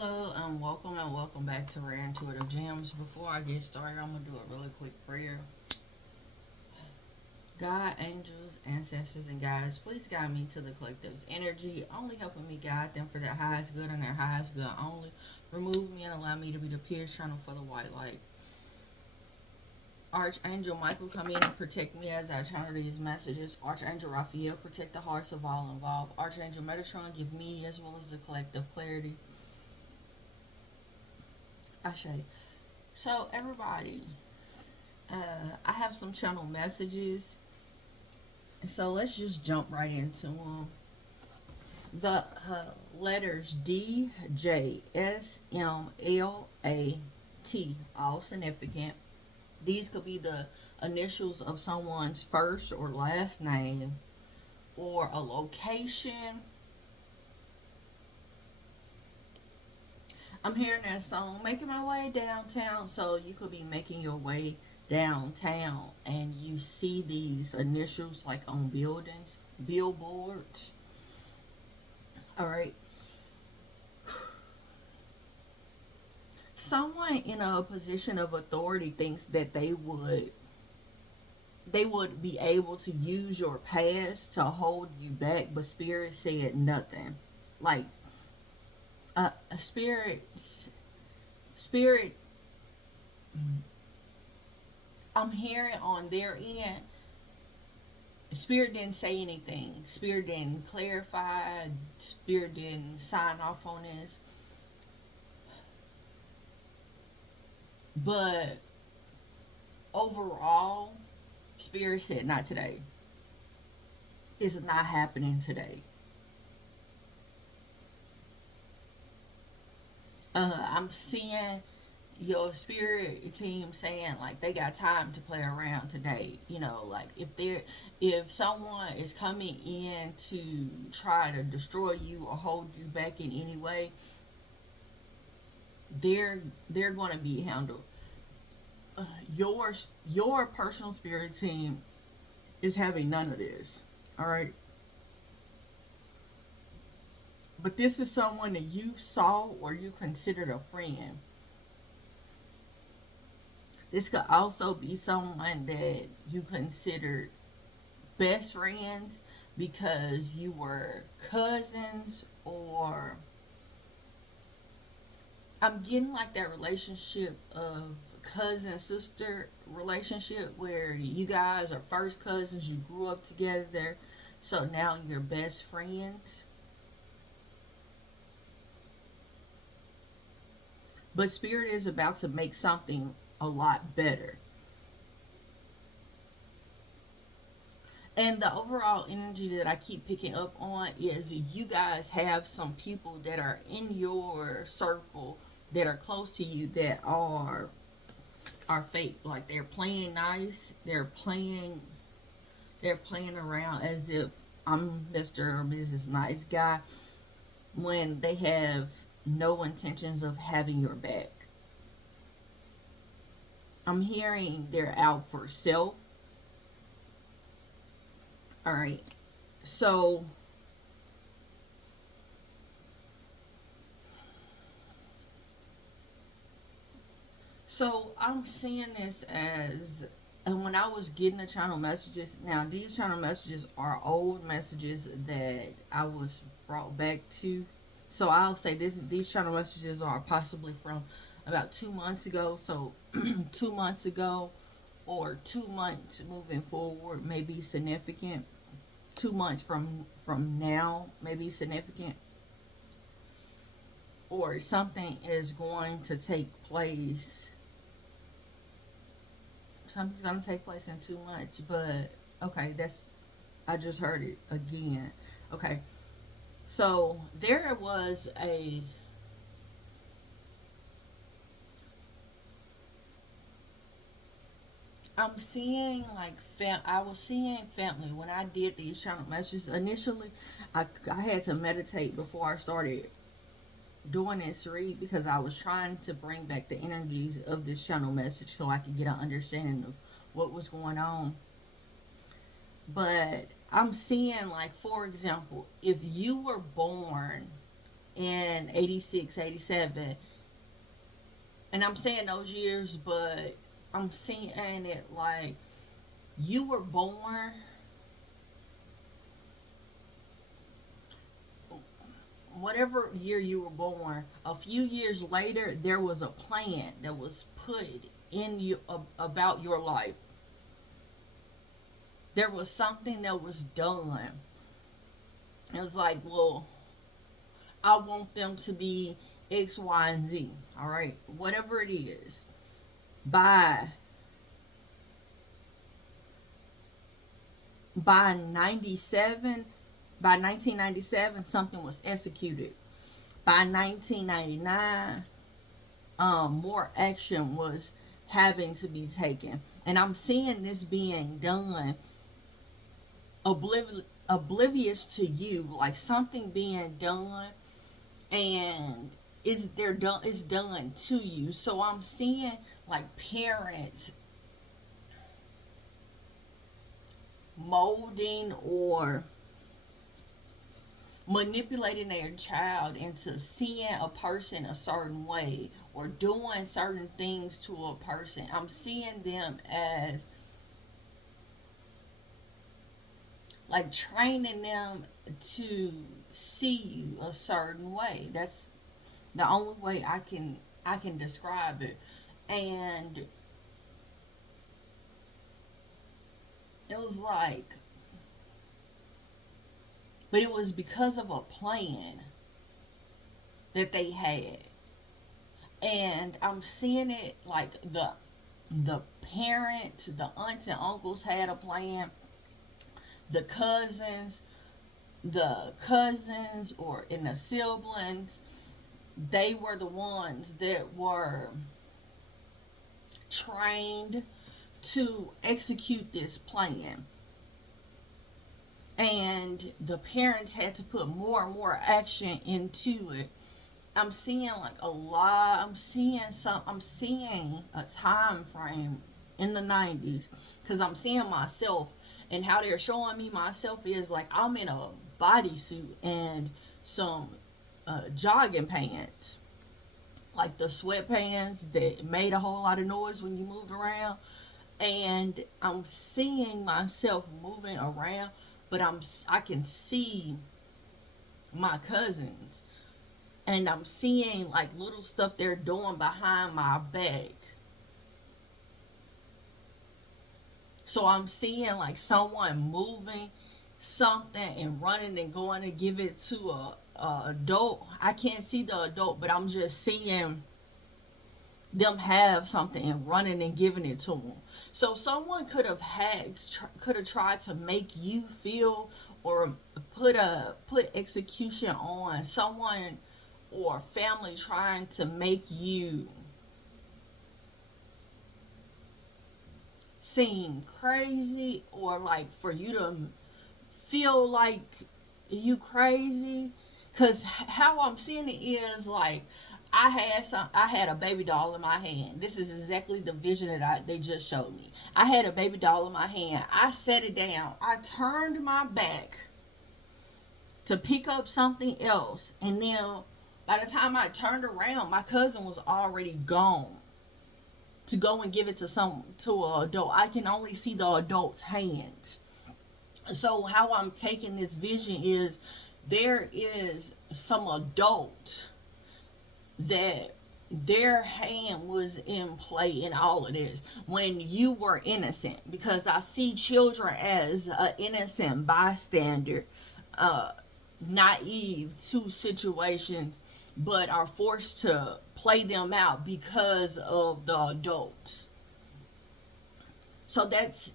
Hello and welcome back to Rare Intuitive Gems. Before I get started, I'm gonna do a really quick prayer. God, angels, ancestors, and guides, please guide me to the collective's energy, only helping me guide them for their highest good and their highest good only. Remove me and allow me to be the pierce channel for the white light. Archangel Michael, come in and protect me as I channel these messages. Archangel Raphael, protect the hearts of all involved. Archangel Metatron, give me as well as the collective clarity. Ashe. So, everybody, I have some channel messages. So, let's just jump right into them. The letters D, J, S, M, L, A, T, all significant. These could be the initials of someone's first or last name, or a location. I'm hearing that song, Making My Way Downtown. So you could be making your way downtown and you see these initials like on buildings, billboards. All right. Someone in a position of authority thinks that they would be able to use your past to hold you back, but spirit said nothing. Like a spirit, I'm hearing on their end, spirit didn't say anything. Spirit didn't clarify. Spirit didn't sign off on this. But overall, spirit said not today. It's not happening today. I'm seeing your spirit team saying like they got time to play around today. Like if someone is coming in to try to destroy you or hold you back in any way, they're they're going to be handled. Your personal spirit team is having none of this. All right. But this is someone that you saw or you considered a friend. This could also be someone that you considered best friends because you were cousins, or I'm getting like that relationship of cousin sister relationship where you guys are first cousins, you grew up together, so now you're best friends. But spirit is about to make something a lot better. And the overall energy that I keep picking up on is you guys have some people that are in your circle that are close to you that are fake. Like they're playing nice. They're playing around as if I'm Mr. or Mrs. Nice Guy when they have no intentions of having your back. I'm hearing they're out for self. All right. So So I'm seeing this as, and when I was getting the channel messages, now these channel messages are old messages that I was brought back to. So I'll say these channel messages are possibly from about 2 months ago. So 2 months ago or 2 months moving forward may be significant. 2 months from now may be significant, or something is going to take place. Something's gonna take place in 2 months, but okay, that's, I just heard it again. Okay, so there was a, I'm seeing like I was seeing family when I did these channel messages initially. I had to meditate before I started doing this read because I was trying to bring back the energies of this channel message so I could get an understanding of what was going on. But I'm seeing, like, for example, if you were born in 86, 87. And I'm saying those years, but I'm seeing it like you were born, whatever year you were born, a few years later, there was a plan that was put in you about your life. There was something that was done. It was like, well, I want them to be X, Y, and Z. All right, whatever it is. By by 97, by 1997, something was executed. By 1999, more action was having to be taken, and I'm seeing this being done oblivious to you, like something being done, and it's done to you. So I'm seeing like parents molding or manipulating their child into seeing a person a certain way or doing certain things to a person. I'm seeing them as like training them to see you a certain way. That's the only way I can describe it. And it was like, but it was because of a plan that they had. And I'm seeing it like the parents, the aunts and uncles had a plan. The cousins or in the siblings, they were the ones that were trained to execute this plan. And the parents had to put more and more action into it. I'm seeing like a lot. I'm seeing a time frame in the 90s because I'm seeing myself, and how they're showing me myself is like I'm in a bodysuit and some jogging pants, like the sweatpants that made a whole lot of noise when you moved around. And I'm seeing myself moving around, but I can see my cousins, and I'm seeing like little stuff they're doing behind my back. So I'm seeing like someone moving something and running and going to give it to a adult. I can't see the adult, but I'm just seeing them have something and running and giving it to them. So someone could have tried to make you feel or put execution on someone or family trying to make you seem crazy, or like for you to feel like you crazy. Because how I'm seeing it is like I had a baby doll in my hand. This is exactly the vision that they just showed me. I had a baby doll in my hand. I set it down. I turned my back to pick up something else, and then by the time I turned around, my cousin was already gone to go and give it to an adult. I can only see the adult's hands. So how I'm taking this vision is there is some adult that their hand was in play in all of this when you were innocent, because I see children as an innocent bystander, uh, naive to situations, but are forced to play them out because of the adults. So that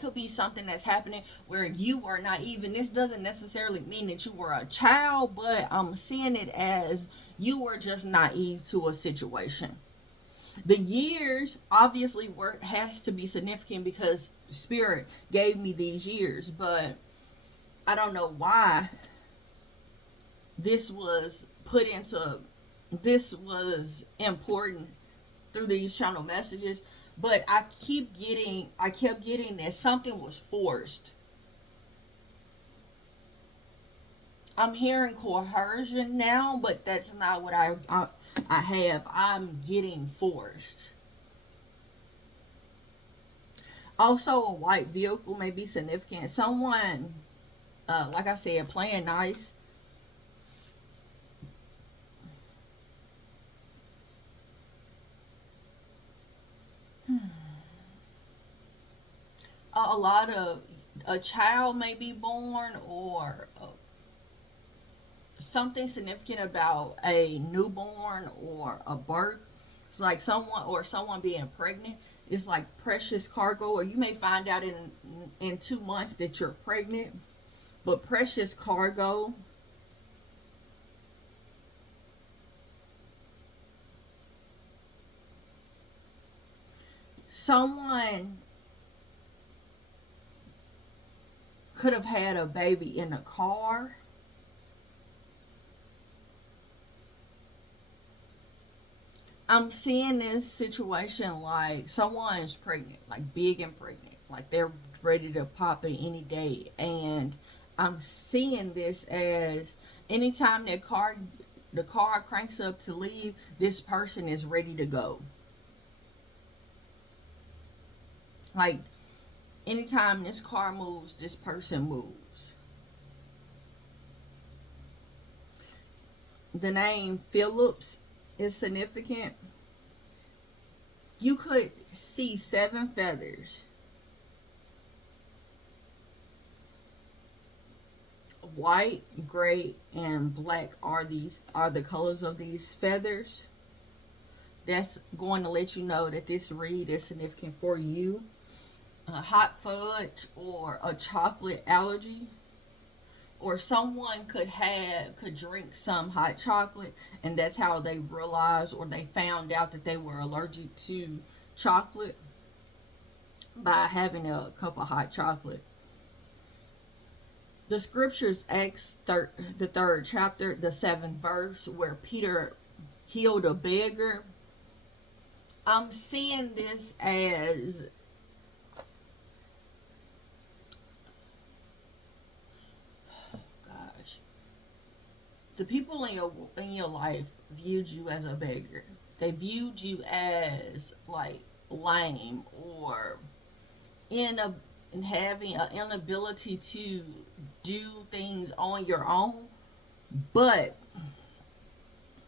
could be something that's happening where you were naive, and this doesn't necessarily mean that you were a child, but I'm seeing it as you were just naive to a situation. The years obviously has to be significant because Spirit gave me these years, but I don't know why this was put into this was important through these channel messages, but I kept getting that something was forced. I'm hearing coercion now, but that's not what I have. I'm getting forced. Also, a white vehicle may be significant. Someone, like I said, playing nice. A lot of a child may be born, or something significant about a newborn or a birth. It's like someone being pregnant. It's like precious cargo, or you may find out in 2 months that you're pregnant. But precious cargo, someone could have had a baby in a car. I'm seeing this situation like someone's pregnant, like big and pregnant, like they're ready to pop it any day. And I'm seeing this as anytime the car cranks up to leave, this person is ready to go. Like anytime this car moves, this person moves. The name Phillips is significant. You could see 7 feathers. White, gray, and black are the colors of these feathers. That's going to let you know that this read is significant for you. A hot fudge or a chocolate allergy, or someone could drink some hot chocolate, and that's how they realized or they found out that they were allergic to chocolate, by having a cup of hot chocolate. The scriptures, the 3rd chapter, the 7th verse, where Peter healed a beggar. I'm seeing this as the people in your life viewed you as a beggar. They viewed you as like lame, or in a in having an inability to do things on your own. But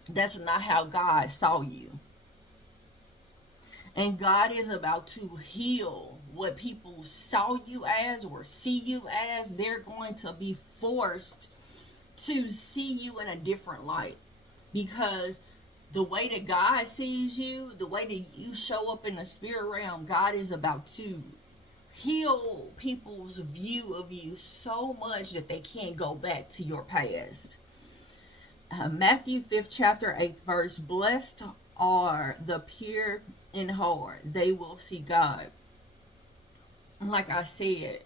that's not how God saw you. And God is about to heal what people saw you as or see you as. They're going to be forced to see you in a different light, because the way that God sees you, the way that you show up in the spirit realm, God is about to heal people's view of you so much that they can't go back to your past. Matthew 5th chapter 8th verse, blessed are the pure in heart, they will see God. Like I said,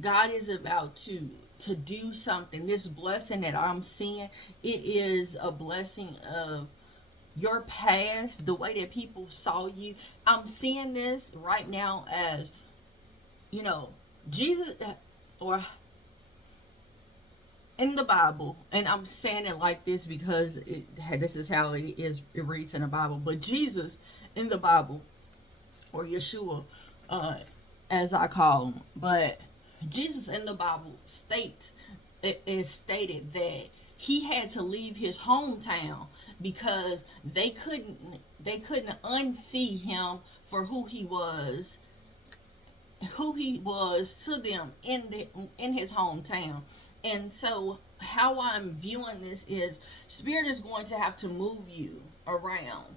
God is about to do something. This blessing that I'm seeing, it is a blessing of your past, the way that people saw you. I'm seeing this right now as, Jesus, or in the Bible, and I'm saying it like this because this is how it reads in the Bible. But Jesus in the Bible, or Yeshua, as I call him, but Jesus in the Bible states, it is stated that he had to leave his hometown because they couldn't unsee him for who he was to them in his hometown. And so how I'm viewing this is, spirit is going to have to move you around.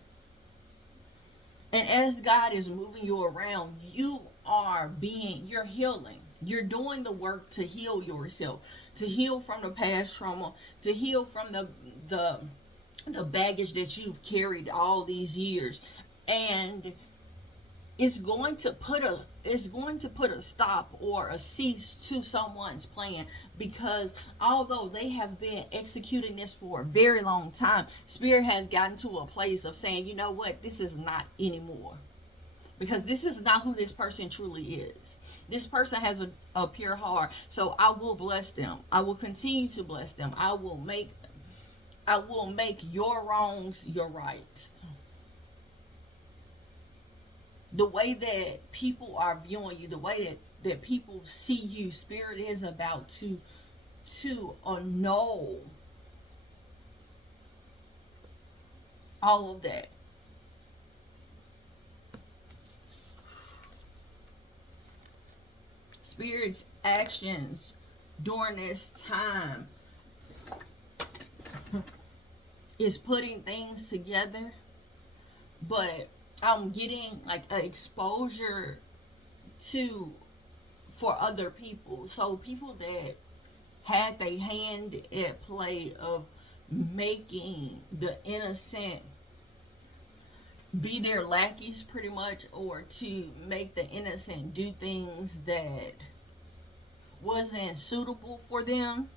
And as God is moving you around, you're healing. You're doing the work to heal yourself, to heal from the past trauma, to heal from the baggage that you've carried all these years. And it's going to put a stop or a cease to someone's plan, because although they have been executing this for a very long time, spirit has gotten to a place of saying, you know what, this is not anymore. because this is not who this person truly is. This person has a pure heart. So I will bless them. I will continue to bless them. I will make your wrongs your rights. The way that people are viewing you, the way that people see you, Spirit is about to annul all of that. Spirit's actions during this time is putting things together, but I'm getting like an exposure to for other people. So people that had their hand at play of making the innocent be their lackeys pretty much, or to make the innocent do things that wasn't suitable for them.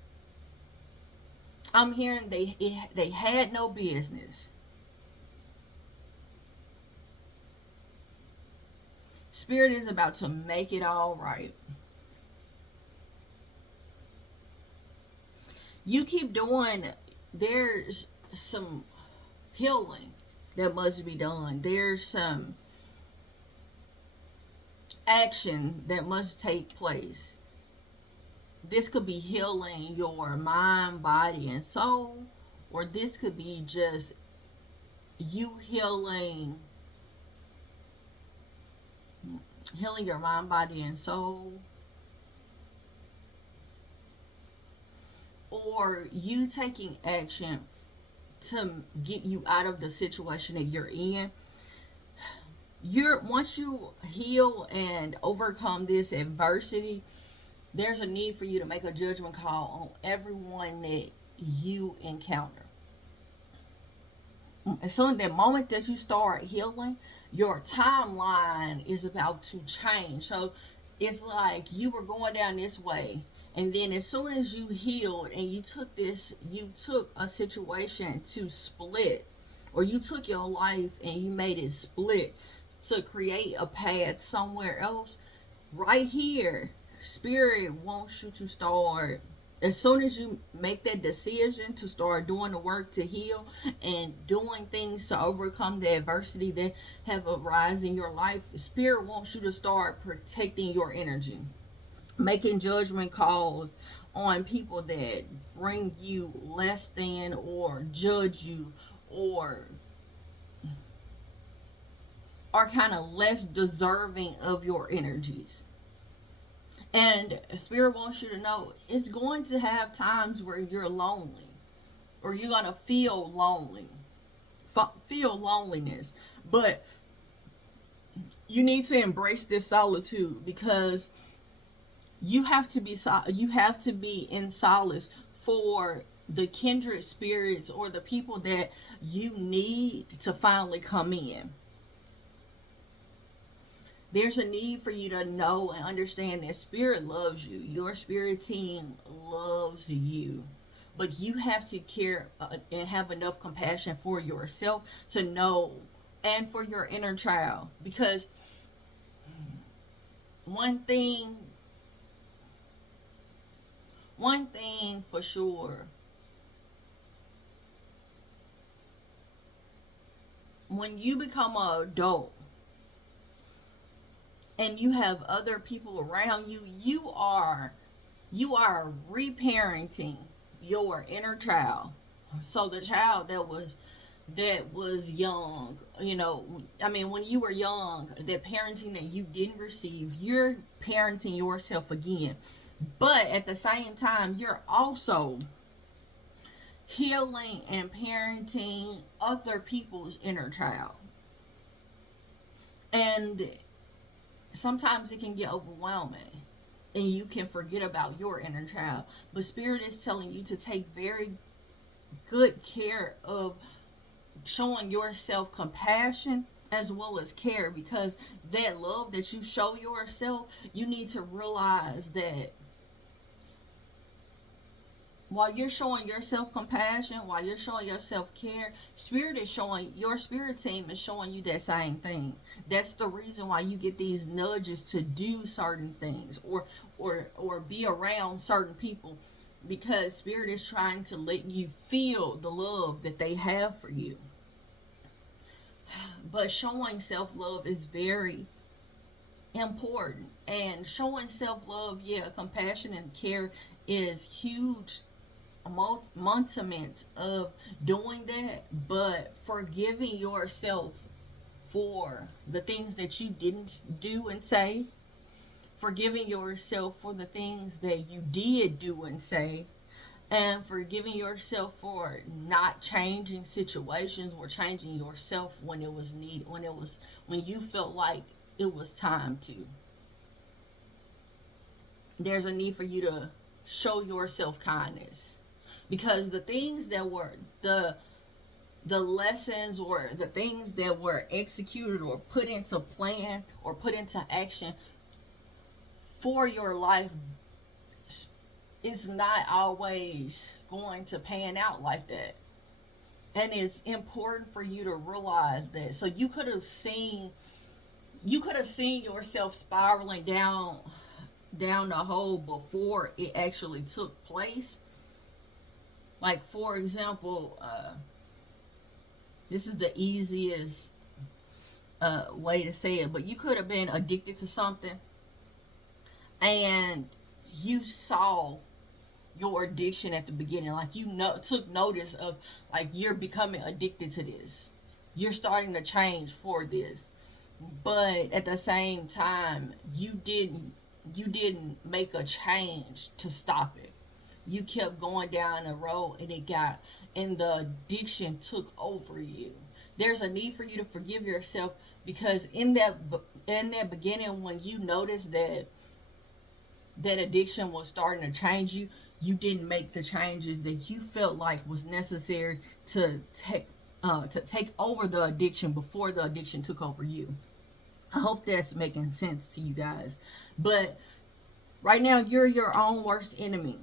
I'm hearing they had no business. Spirit is about to make it all right. You keep doing, there's some healing that must be done. There's some action that must take place. This could be healing your mind, body, and soul, or this could be just you healing your mind, body, and soul, or you taking action to get you out of the situation that you're in. Once you heal and overcome this adversity, there's a need for you to make a judgment call on everyone that you encounter. As soon as the moment that you start healing, your timeline is about to change. So it's like you were going down this way, and then as soon as you healed and you took a situation to split, or you took your life and you made it split to create a path somewhere else. Right here, Spirit wants you to start, as soon as you make that decision to start doing the work to heal and doing things to overcome the adversity that have arisen in your life, Spirit wants you to start protecting your energy, making judgment calls on people that bring you less than, or judge you, or are kind of less deserving of your energies. And Spirit wants you to know it's going to have times where you're lonely, or you're going to feel lonely, feel loneliness. But you need to embrace this solitude, because you have to be in solace for the kindred spirits or the people that you need to finally come in. There's a need for you to know and understand that Spirit loves you. Your spirit team loves you. But you have to care and have enough compassion for yourself to know, and for your inner child. Because one thing for sure, when you become an adult and you have other people around you, you are reparenting your inner child. So the child that was young, when you were young, that parenting that you didn't receive, you're parenting yourself again. But at the same time, you're also healing and parenting other people's inner child. And sometimes it can get overwhelming and you can forget about your inner child. But Spirit is telling you to take very good care of showing yourself compassion as well as care, because that love that you show yourself, you need to realize that While you're showing yourself compassion, while you're showing yourself care, spirit is showing, your spirit team is showing you that same thing. That's the reason why you get these nudges to do certain things, or be around certain people, because spirit is trying to let you feel the love that they have for you. But showing self-love is very important, and showing self-love, yeah, compassion and care is huge multiments of doing that. But forgiving yourself for the things that you didn't do and say, forgiving yourself for the things that you did do and say, and forgiving yourself for not changing situations or changing yourself when it was needed, when you felt like it was time to. There's a need for you to show yourself kindness, because the things that were the lessons, or the things that were executed or put into plan or put into action for your life is not always going to pan out like that. And it's important for you to realize that. So you could have seen yourself spiraling down the hole before it actually took place. Like, for example, this is the easiest way to say it, but you could have been addicted to something, and you saw your addiction at the beginning. Like, took notice of, like, you're becoming addicted to this, you're starting to change for this. But at the same time, you didn't make a change to stop it. You kept going down the road, and the addiction took over you. There's a need for you to forgive yourself, because in that beginning, when you noticed that addiction was starting to change you, you didn't make the changes that you felt like was necessary to take over the addiction before the addiction took over you. I hope that's making sense to you guys. But right now, you're your own worst enemy,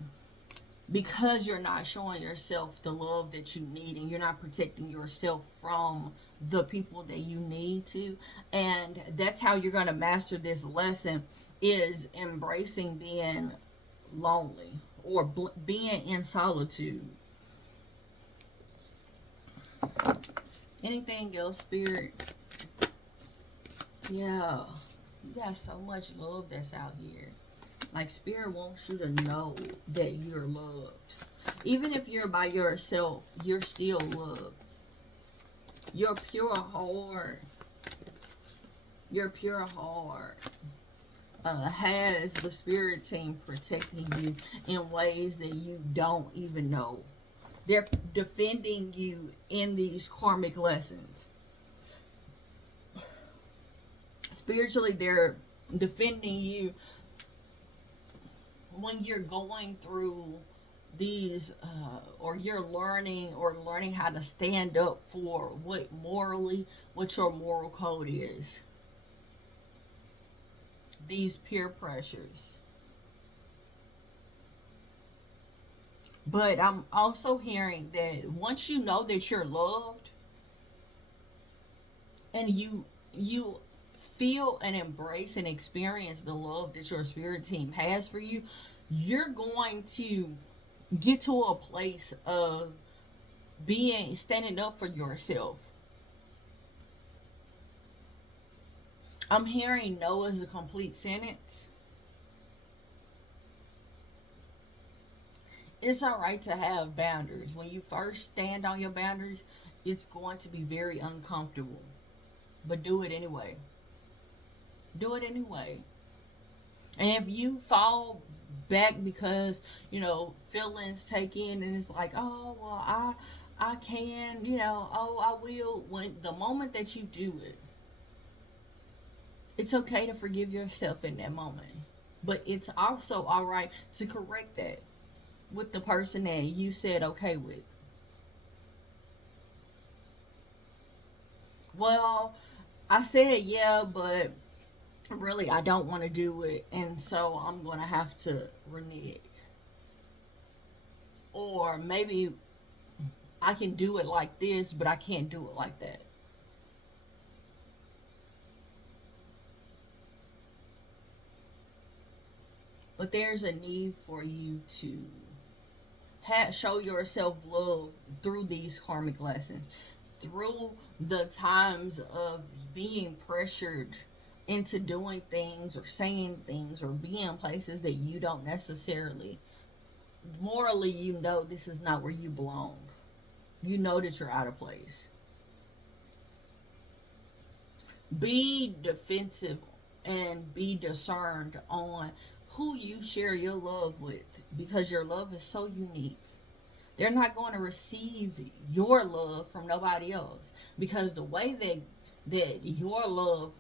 because you're not showing yourself the love that you need, and you're not protecting yourself from the people that you need to. And that's how you're going to master this lesson, is embracing being lonely, or being in solitude. Anything else, spirit? Yeah, you got so much love that's out here. Like, spirit wants you to know that you're loved. Even if you're by yourself, you're still loved. Your pure heart, your pure heart has the spirit team protecting you in ways that you don't even know. They're defending you in these karmic lessons. Spiritually, they're defending you when you're going through these, or you're learning how to stand up for what your moral code is. These peer pressures. But I'm also hearing that once you know that you're loved, and you feel and embrace and experience the love that your spirit team has for you, you're going to get to a place of standing up for yourself. I'm hearing no as a complete sentence. It's all right to have boundaries. When you first stand on your boundaries, it's going to be very uncomfortable. But do it anyway. Do it anyway. And if you fall back because, feelings take in, and it's like, oh, well, I can, oh, I will. When the moment that you do it, it's okay to forgive yourself in that moment. But it's also all right to correct that with the person that you said okay with. Well, I said yeah, but really I don't want to do it, and so I'm going to have to renege. Or maybe I can do it like this, but I can't do it like that. But there's a need for you to show yourself love through these karmic lessons, through the times of being pressured into doing things or saying things or being places that you don't necessarily morally, you know, this is not where you belong. You know that you're out of place. Be defensive and be discerned on who you share your love with, because your love is so unique. They're not going to receive your love from nobody else, because the way that your love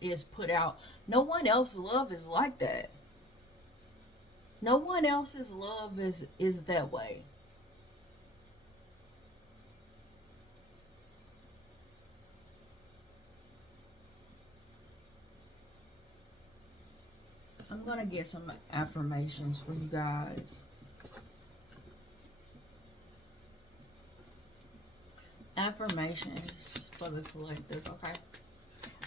is put out, no one else's love is like that. No one else's love is that way. I'm gonna get some affirmations for you guys. Affirmations for the collective, okay?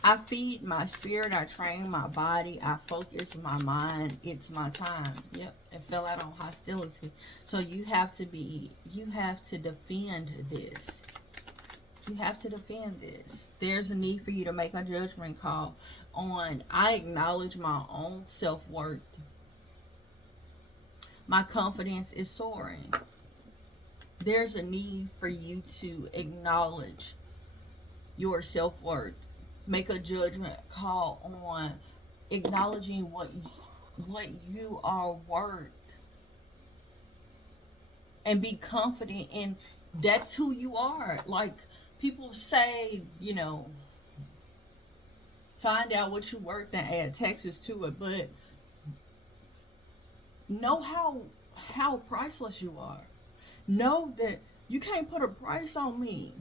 I feed my spirit, I train my body, I focus my mind, it's my time. Yep, it fell out on hostility. So you have to defend this. You have to defend this. There's a need for you to make a judgment call on, I acknowledge my own self-worth. My confidence is soaring. There's a need for you to acknowledge your self-worth. Make a judgment call on acknowledging what you are worth, and be confident in that's who you are. Like people say, find out what you're worth and add Texas to it, but know how priceless you are. Know that you can't put a price on me,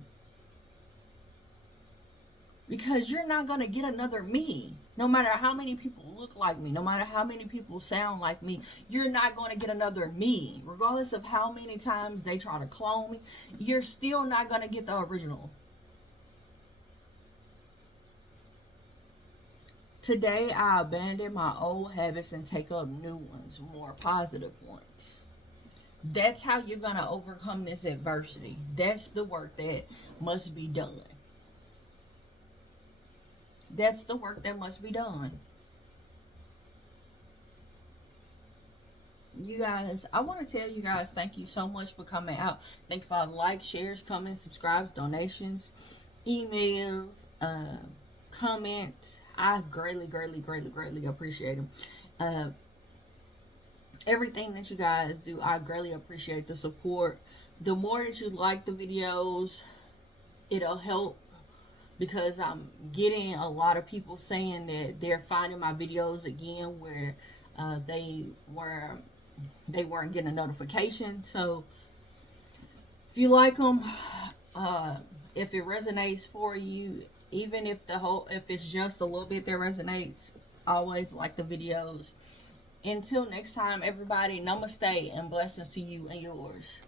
because you're not going to get another me. No matter how many people look like me, no matter how many people sound like me, you're not going to get another me. Regardless of how many times they try to clone me, you're still not going to get the original. Today, I abandon my old habits and take up new ones, more positive ones. That's how you're going to overcome this adversity. That's the work that must be done. That's the work that must be done. You guys, I want to tell you guys, thank you so much for coming out. Thank you for all the likes, shares, comments, subscribes, donations, emails, comments. I greatly, greatly, greatly, greatly appreciate them. Everything that you guys do, I greatly appreciate the support. The more that you like the videos, it'll help, because I'm getting a lot of people saying that they're finding my videos again where they weren't getting a notification. So if you like them, if it resonates for you, even if if it's just a little bit that resonates, always like the videos. Until next time, everybody, namaste and blessings to you and yours.